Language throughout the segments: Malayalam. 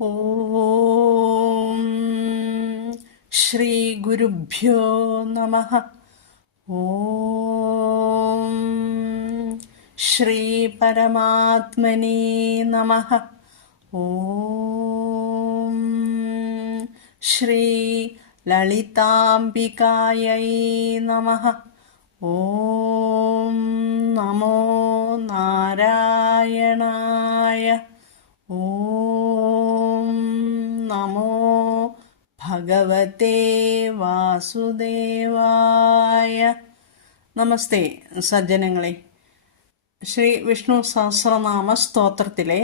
ഓം ശ്രീ ഗുരുഭ്യോ നമഃ. ഓം ശ്രീ പരമാത്മനേ നമഃ. ഓം ശ്രീ ലളിതാംബികായൈ നമഃ. ഓം നമോ നാരായണായ. ഓം നമോ ഭഗവതേ വാസുദേവായ. നമസ്തേ സജ്ജനങ്ങളെ. ശ്രീ വിഷ്ണു സഹസ്രനാമ സ്തോത്രത്തിലെ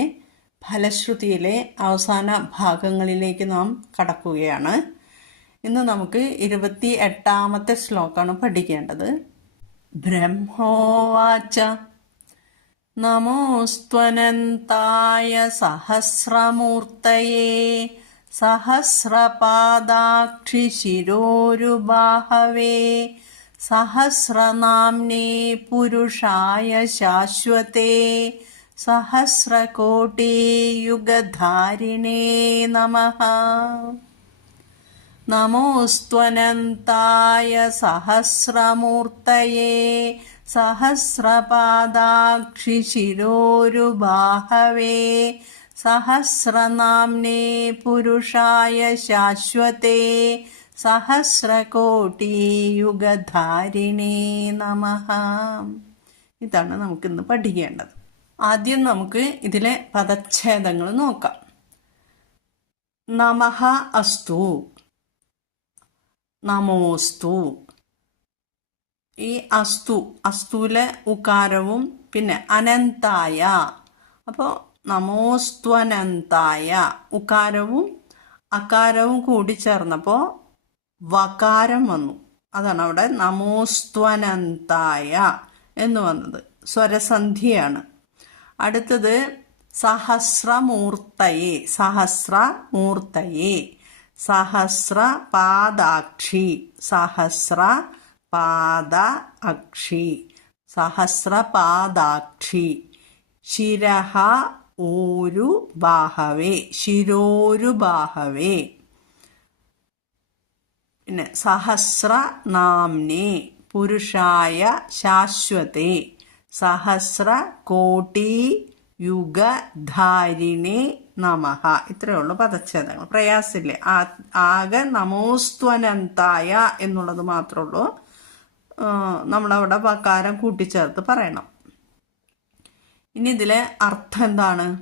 ഫലശ്രുതിയിലെ അവസാന ഭാഗങ്ങളിലേക്ക് നാം കടക്കുകയാണ്. ഇന്ന് നമുക്ക് 28ാമത്തെ ശ്ലോകമാണ് പഠിക്കേണ്ടത്. ബ്രഹ്മോവാച നമോസ്ത്വനന്തായ സഹസ്രമൂർത്തയേ സഹസ്രപാദാക്ഷി ശിരോരുബാഹവേ സഹസ്രനാംനേ പുരുഷായ ശാശ്വതേ സഹസ്രകോടി യുഗധാരിണേ നമഃ. നമോസ്ത്വനന്തായ സഹസ്രമൂർത്തയേ സഹസ്രപാദാക്ഷി ശിരോരുബാഹവേ സഹസ്രനാംനേ പുരുഷായ ശാശ്വതേ സഹസ്രകോടി യുഗധാരിണേ നമഃ. ഇതാണ് നമുക്കിന്ന് പഠിക്കേണ്ടത്. ആദ്യം നമുക്ക് ഇതിലെ പദച്ഛേദങ്ങൾ നോക്കാം. നമഃ അസ്തു, നമോസ്തു. ഈ അസ്തുവിലെ ഉകാരവും പിന്നെ അനന്തായ, അപ്പോൾ നമോസ്ത്വനന്തായ ഉകാരവും അകാരവും കൂടി ചേർന്നപ്പോൾ വകാരം വന്നു. അതാണ് അവിടെ നമോസ്ത്വനന്തായ എന്ന് വന്നത്. സ്വരസന്ധിയാണ്. അടുത്തത് സഹസ്രമൂർത്തയേ, സഹസ്രമൂർത്തയേ സഹസ്രപാദാക്ഷി, സഹസ്രപാദാക്ഷി സഹസ്രപാദാക്ഷി ശിരഃ ഊരുബാഹവേ, ശിരോരുബാഹവേ. പിന്നെ സഹസ്രനാംനേ പുരുഷായ ശാശ്വതേ സഹസ്രകോടി യുഗധാരിണേ നമഃ. ഇത്രയേ ഉള്ളൂ പദച്ഛേദങ്ങൾ. പ്രയാസമില്ലേ. ആകെ നമോസ്ത്വനന്തായ എന്നുള്ളത് മാത്രമേ ഉള്ളൂ. നമ്മളവിടെ വകാരം കൂട്ടിച്ചേർത്ത് പറയണം. ഇനി ഇതിലെ അർത്ഥം എന്താണ്?